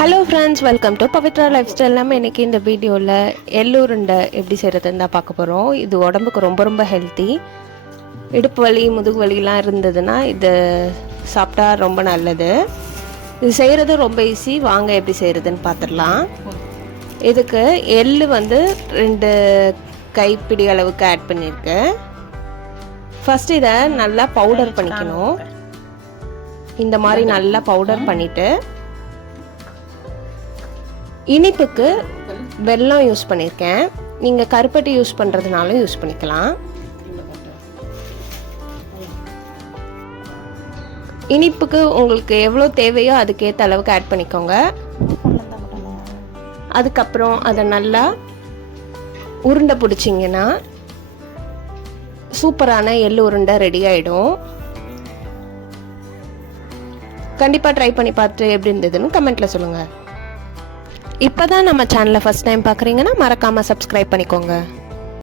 Hello friends welcome to Pavithra life style நம்ம இன்றைக்கி இந்த வீடியோவில் எள்ளுருண்டை எப்படி செய்கிறதுன்னு தான் பார்க்க போகிறோம் இது உடம்புக்கு ரொம்ப ரொம்ப ஹெல்த்தி இடுப்பு வலி முதுகு வலிலாம் இருந்ததுன்னா இது சாப்பிட்டா ரொம்ப நல்லது. இது செய்கிறது ரொம்ப ஈஸி வாங்க எப்படி செய்கிறதுன்னு பார்த்துடலாம். இதுக்கு எள்ளு வந்து ரெண்டு கைப்பிடி அளவுக்கு ஆட் பண்ணியிருக்கேன் ஃபஸ்ட் இதை நல்லா பவுடர் பண்ணிக்கணும். இந்த மாதிரி நல்லா பவுடர் பண்ணிவிட்டு இனிப்புக்கு வெல்லம் யூஸ் பண்ணியிருக்கேன். நீங்கள் கருப்பட்டி யூஸ் பண்ணுறதுனாலும் யூஸ் பண்ணிக்கலாம். இனிப்புக்கு உங்களுக்கு எவ்வளோ தேவையோ அதுக்கேற்ற அளவுக்கு ஆட் பண்ணிக்கோங்க. அதுக்கப்புறம் அதை நல்லா உருண்டை பிடிச்சிங்கன்னா சூப்பரான எள்ளு உருண்டை ரெடி ஆகிடும் கண்டிப்பாக ட்ரை பண்ணி பார்த்து எப்படி இருந்ததுன்னு கமெண்ட்டில் சொல்லுங்கள் இப்போ தான் நம்ம சேனலை ஃபஸ்ட் டைம் பார்க்குறீங்கன்னா மறக்காமல் சப்ஸ்கிரைப் பண்ணிக்கோங்க.